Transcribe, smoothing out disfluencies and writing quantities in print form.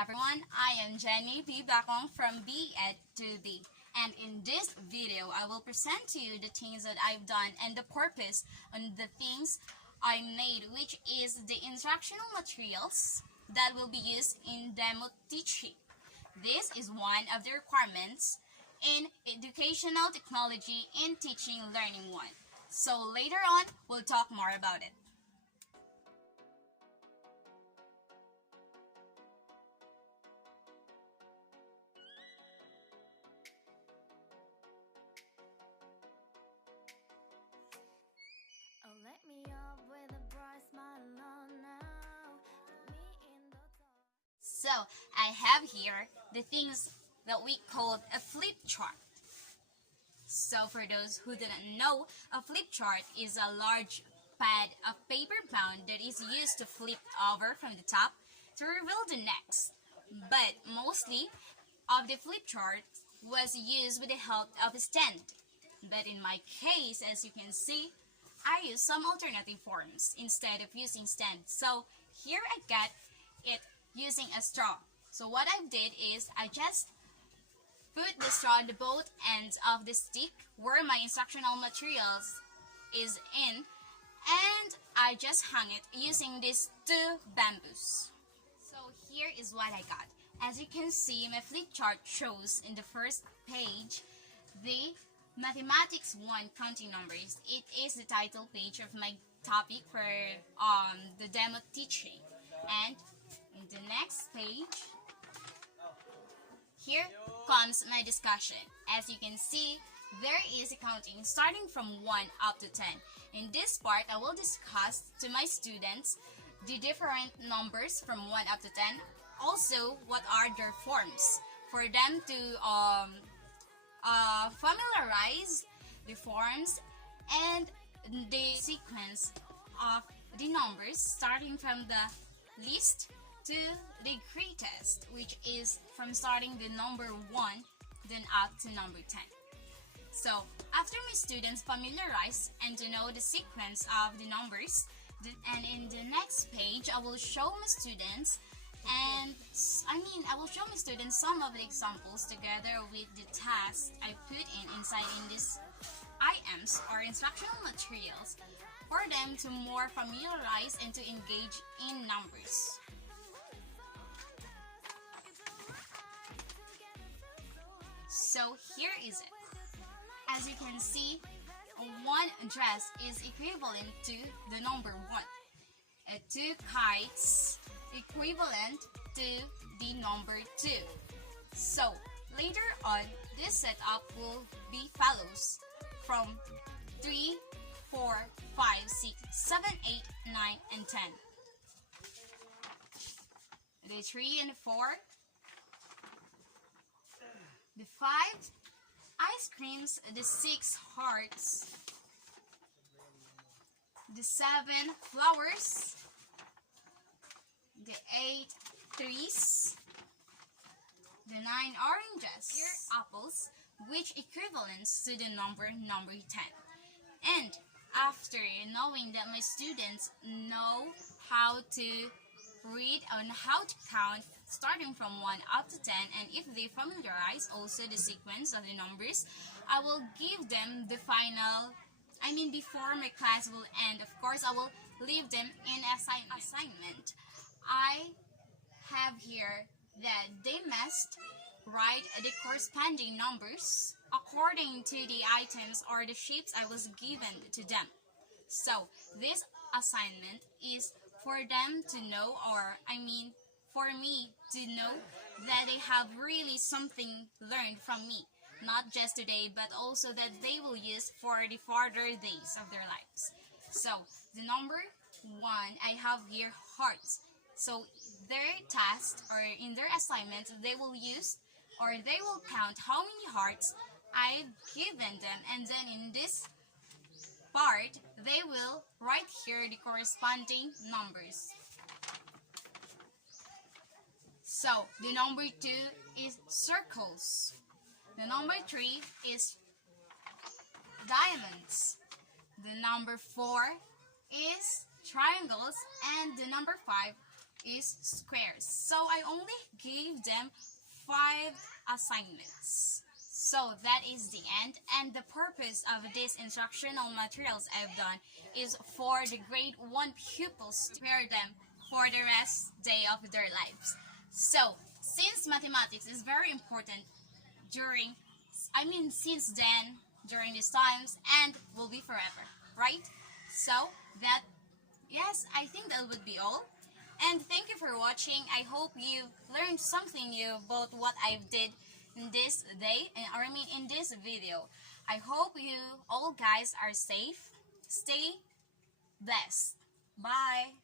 everyone, I am Jenny B. Bakong from B.Ed to B. And in this video, I will present to you the things that I've done and the purpose on the things I made, which is the instructional materials that will be used in demo teaching. This is one of the requirements in educational technology in teaching learning 1. So later on, we'll talk more about it. Let me up with a bright smile on now. Put me in the dark. So I have here the things that we call a flip chart. So for those who didn't know, a flip chart is a large pad of paper bound that is used to flip over from the top to reveal the next. But mostly of the flip chart was used with the help of a stand. But in my case, as you can see, I use some alternative forms instead of using stand. So here I got it using a straw. So what I did is I just put the straw on the both ends of the stick where my instructional materials is in, and I just hung it using these 2 bamboos. So here is what I got. As you can see, my flip chart shows in the first page the Mathematics 1 counting numbers. It is the title page of my topic for the demo teaching. And in the next page, here comes my discussion. As you can see, there is a counting starting from 1 up to 10. In this part, I will discuss to my students the different numbers from 1 up to 10. Also, what are their forms for them to familiarize the forms and the sequence of the numbers starting from the least to the greatest, which is from starting the number 1 then up to number 10. So after my students familiarize and to know the sequence of the numbers, and in the next page I will show my students I will show my students some of the examples together with the tasks I put inside in these IMs or instructional materials for them to more familiarize and to engage in numbers. So here is it. As you can see, one dress is equivalent to the number 1. 2 kites equivalent to the number 2. So later on, this setup will be follows from 3, 4, 5, 6, 7, 8, 9, and 10. The 3 and 4. The 5 ice creams, the 6 hearts, the 7 flowers, the 8 trees, the 9 oranges, here apples, which equivalents to the number 10. And after knowing that my students know how to read and how to count starting from 1 up to 10, and if they familiarize also the sequence of the numbers, I will give them the final, before my class will end, of course, I will leave them in assignment. I have here that they must write the corresponding numbers according to the items or the shapes I was given to them. So this assignment is for them to know, for me to know that they have really something learned from me, not just today, but also that they will use for the further days of their lives. So the number 1, I have here hearts. So their task or in their assignment, they will use or they will count how many hearts I've given them, and then in this part, they will write here the corresponding numbers. So the number 2 is circles. The number 3 is diamonds. The number 4 is triangles, and the number 5 is squares. So I only gave them 5 assignments. So that is the end, and the purpose of these instructional materials I've done is for the grade 1 pupils to prepare them for the rest day of their lives. So, since mathematics is very important since then, during these times, and will be forever, right? So, yes, I think that would be all. And thank you for watching. I hope you learned something new about what I did in this day, in this video. I hope you all guys are safe. Stay blessed. Bye.